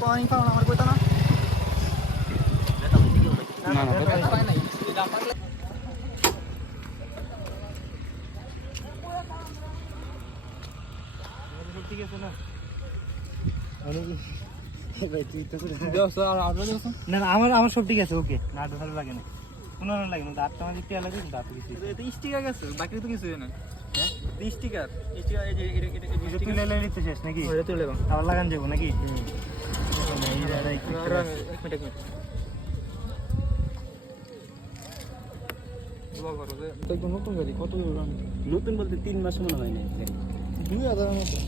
কোয়ানি খাও আমার কইতা না না না ঠিক আছে না না আমার সব ঠিক আছে ওকে না ভালো লাগে না কোনো লাগে না দাঁতটা আমার দিকে লাগে দাঁত কিছু এটা স্টিকার গেছে বাকি তো কিছু না হ্যাঁ স্টিকার স্টিকার এই যে এটা তুলে নিতে শেষ নাকি ওটা তুলে দাও আবার লাগান যাবো নাকি নতুন গাড়ি কত নতুন বলতে 3 মাস মনে হয় না 2000 মতো